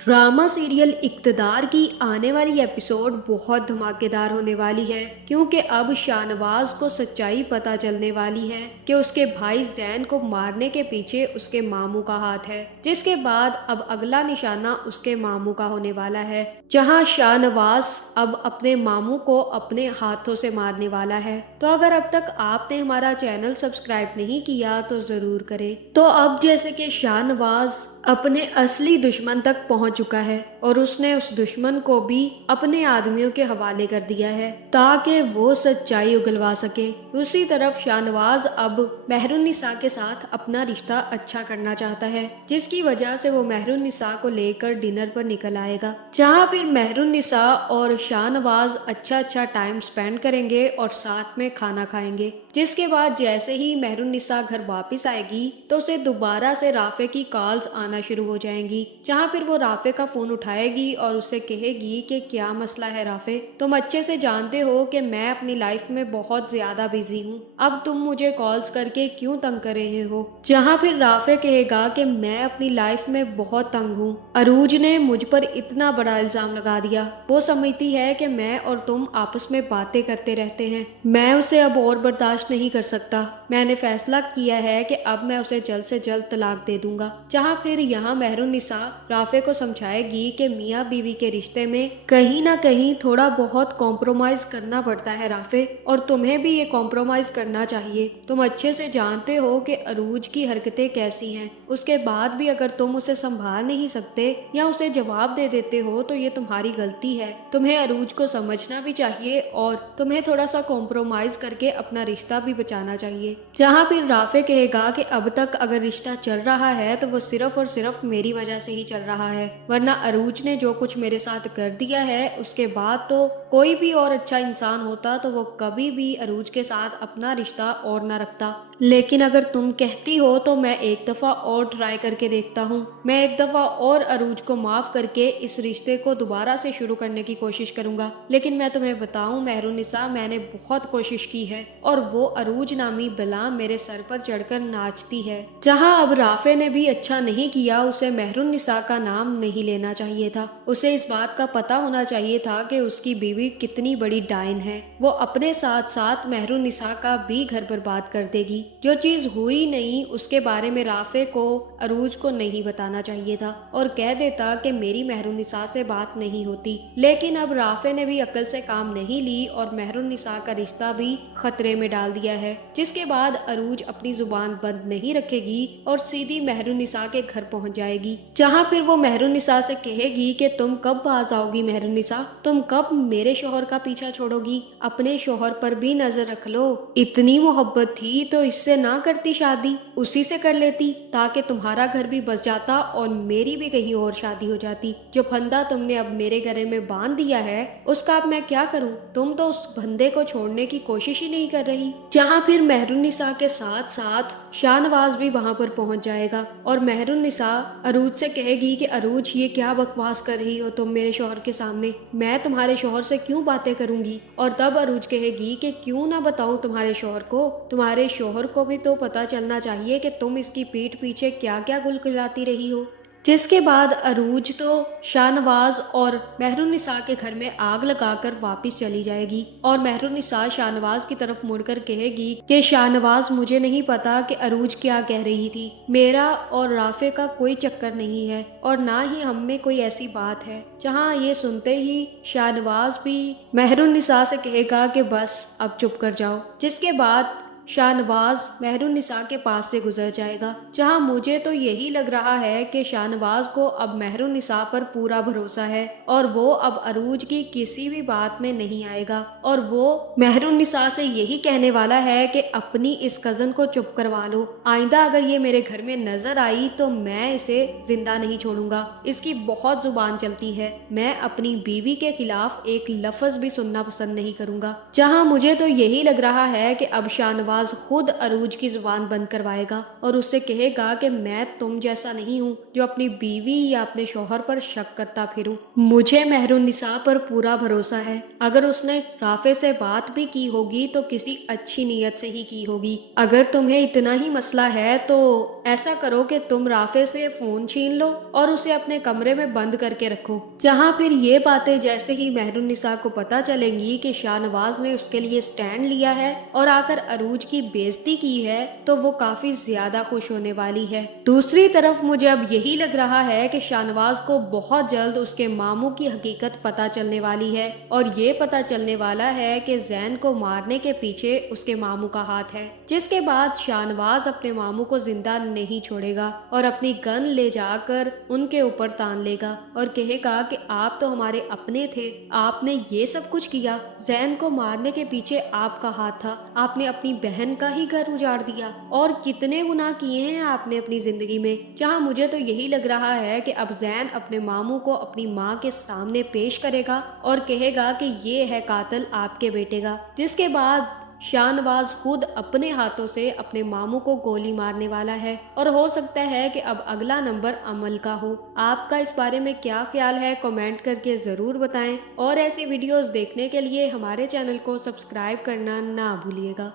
Drama serial इक़्तिदार की आने वाली एपिसोड बहुत धमाकेदार होने वाली है, क्योंकि अब शाहनवाज को सच्चाई पता चलने वाली है कि उसके भाई जैन को मारने के पीछे उसके मामू का हाथ है। जिसके बाद अब अगला निशाना उसके मामू का होने वाला है, जहां शाहनवाज अब अपने मामू को अपने हाथों से मारने वाला है। तो अगर अब तक आपने हमारा चैनल सब्सक्राइब नहीं किया तो जरूर करें। तो अब जैसे कि शाहनवाज अपने असली दुश्मन तक पहुंच चुका है और उसने उस दुश्मन को भी अपने आदमियों के हवाले कर दिया है ताकि वो सच्चाई उगलवा सके। दूसरी तरफ शाहनवाज अब मेहरुन्निसा के साथ अपना रिश्ता अच्छा करना चाहता है, जिसकी वजह से वो मेहरुन्निसा को लेकर डिनर पर निकल आएगा, जहाँ फिर मेहरुन्निसा और शाहनवाज अच्छा टाइम स्पेंड करेंगे और साथ में खाना खाएंगे। जिसके बाद जैसे ही मेहरुन्निसा घर वापस आएगी तो उसे दोबारा से राफे की कॉल्स आना शुरू हो जाएंगी, जहाँ फिर वो राफे का फोन उठाएगी और उसे कहेगी कि क्या मसला है राफे, तुम अच्छे से जानते हो कि मैं अपनी लाइफ में बहुत ज्यादा बिजी हूँ, अब तुम मुझे कॉल्स करके क्यों तंग कर रहे हो। जहाँ फिर राफे कहेगा कि मैं अपनी लाइफ में बहुत तंग हूँ, अरूज ने मुझ पर इतना बड़ा इल्जाम लगा दिया, वो समझती है कि मैं और तुम आपस में बातें करते रहते हैं, मैं उसे अब और बर्दाश्त नहीं कर सकता, मैंने फैसला किया है कि अब मैं उसे जल्द से जल्द तलाक दे दूंगा। जहाँ फिर यहाँ मेहरुन्निसा राफे को समझाएगी कि मियाँ बीवी के रिश्ते में कहीं ना कहीं थोड़ा बहुत कॉम्प्रोमाइज करना पड़ता है राफे, और तुम्हें भी ये कॉम्प्रोमाइज करना चाहिए। तुम अच्छे से जानते हो कि अरूज की हरकतें कैसी हैं, उसके बाद भी अगर तुम उसे संभाल नहीं सकते या उसे जवाब दे देते हो तो ये तुम्हारी गलती है, तुम्हें अरूज को समझना भी चाहिए और तुम्हें थोड़ा सा कॉम्प्रोमाइज करके अपना रिश्ता भी बचाना चाहिए। जहाँ फिर राफे कहेगा कि अब तक अगर रिश्ता चल रहा है तो वो सिर्फ और सिर्फ मेरी वजह से ही चल रहा है, वरना अरूज ने जो कुछ मेरे साथ कर दिया है उसके बाद तो कोई भी और अच्छा इंसान होता तो वो कभी भी अरूज के साथ अपना रिश्ता और ना रखता, लेकिन अगर तुम कहती हो तो मैं एक दफा और ट्राई करके देखता हूँ, मैं एक दफा और अरूज को माफ करके इस रिश्ते को दोबारा से शुरू करने की कोशिश करूंगा। लेकिन मैं तुम्हें बताऊं मेहरुन्निसा, मैंने बहुत कोशिश की है और वो अरूज नामी बला मेरे सर पर चढ़कर नाचती है। जहाँ अब राफे ने भी अच्छा नहीं किया, उसे मेहरुन्निसा का नाम नहीं लेना चाहिए था, उसे इस बात का पता होना चाहिए था कि उसकी बीवी कितनी बड़ी डायन है, वो अपने साथ साथ मेहरुन्निसा का भी घर बर्बाद कर देगी। जो चीज हुई नहीं उसके बारे में राफे को अरूज को नहीं बताना चाहिए था और कह देता कि मेरी मेहरुन्निसा से बात नहीं होती, लेकिन अब राफे ने भी अक्ल से काम नहीं ली और मेहरुन्निसा का रिश्ता भी खतरे में डाल दिया है। जिसके बाद अरूज अपनी जुबान बंद नहीं रखेगी और सीधी मेहरुन्निसा के घर पहुंच जाएगी, जहां फिर वो मेहरुन्निसा से कहेगी कि तुम कब बाज आओगी मेहरुन्निसा, तुम कब मेरे शोहर का पीछा छोड़ोगी, अपने शोहर पर भी नजर रख लो, इतनी मोहब्बत थी तो इससे ना करती शादी, उसी से कर लेती ताकि तुम्हारा घर भी बस जाता और मेरी भी कहीं और शादी हो जाती। जो फंदा तुमने अब मेरे गले में बांध दिया है उसका अब मैं क्या करूं, तुम तो उस फंदे को छोड़ने की कोशिश ही नहीं कर रही। जहां फिर मेहरुन्निसा के साथ साथ शाहनवाज भी वहां पर पहुंच जाएगा और मेहरुन्निसा अरूज से कहेगी कि अरूज ये क्या बकवास कर रही हो तुम मेरे शोहर के सामने, मैं तुम्हारे शोहर से क्यों बातें करूंगी। और तब अरूज कहेगी कि क्यों ना बताऊं तुम्हारे शोहर को, तुम्हारे शोहर को भी तो पता चलना चाहिए कि तुम इसकी पीठ पीछे क्या क्या गुलगुलाती रही हो। जिसके बाद अरूज तो शाहनवाज और मेहरुन्निसा के घर में आग लगाकर वापस चली जाएगी और मेहरुन्निसा शाहनवाज की तरफ मुड़कर कहेगी कि शाहनवाज मुझे नहीं पता कि अरूज क्या कह रही थी, मेरा और राफे का कोई चक्कर नहीं है और ना ही हम में कोई ऐसी बात है। जहाँ ये सुनते ही शाहनवाज भी मेहरुन्निसा से कहेगा कि बस अब चुप कर जाओ। जिसके बाद शाहनवाज मेहरुन्निसा के पास से गुजर जाएगा। जहां मुझे तो यही लग रहा है कि शाहनवाज को अब मेहरुन्निसा पर पूरा भरोसा है और वो अब अरूज की किसी भी बात में नहीं आएगा और वो मेहरुन्निसा से यही कहने वाला है कि अपनी इस कजन को चुप करवा लो, आइंदा अगर ये मेरे घर में नजर आई तो मैं इसे जिंदा नहीं छोड़ूंगा, इसकी बहुत जुबान चलती है, मैं अपनी बीवी के खिलाफ एक लफ्ज भी सुनना पसंद नहीं करूंगा। जहाँ मुझे तो यही लग रहा है कि अब शाहनवाज शाहनवाज खुद अरूज की जुबान बंद करवाएगा और उससे कहेगा कि मैं तुम जैसा नहीं हूँ जो अपनी बीवी या अपने शौहर पर शक करता फिरूं। मुझे मेहरुन्निसा पर पूरा भरोसा है। अगर उसने राफे से बात भी की होगी तो किसी अच्छी नीयत से ही की होगी। अगर तुम्हें इतना ही मसला है तो ऐसा करो कि तुम राफे से फोन छीन लो और उसे अपने कमरे में बंद करके रखो, जहाँ फिर ये बातें जैसे ही मेहरुन्निसा को पता चलेंगी कि शाहनवाज ने उसके लिए स्टैंड लिया है और आकर अरूज की बेइज्जती की है तो वो काफी ज्यादा खुश होने वाली है। दूसरी तरफ मुझे अब यही लग रहा है कि शाहनवाज को बहुत जल्द उसके मामू की हकीकत पता चलने वाली है और ये पता चलने वाला है कि जैन को मारने के पीछे उसके मामू का हाथ है, जिसके बाद शाहनवाज अपने मामू को जिंदा नहीं छोड़ेगा और अपनी गन ले जाकर उनके ऊपर तान लेगा और कहेगा कि आप तो हमारे अपने थे, आपने ये सब कुछ किया, जैन को मारने के पीछे आपका हाथ था, आपने अपनी बहन का ही घर उजाड़ दिया और कितने गुनाह किए हैं आपने अपनी जिंदगी में। जहां मुझे तो यही लग रहा है कि अब जैन अपने मामू को अपनी माँ के सामने पेश करेगा और कहेगा कि ये है कातिल आपके बेटे का, जिसके बाद शाहनवाज खुद अपने हाथों से अपने मामू को गोली मारने वाला है और हो सकता है कि अब अगला नंबर अमल का हो। आपका इस बारे में क्या ख्याल है, कमेंट करके ज़रूर बताएं और ऐसी वीडियोस देखने के लिए हमारे चैनल को सब्सक्राइब करना ना भूलिएगा।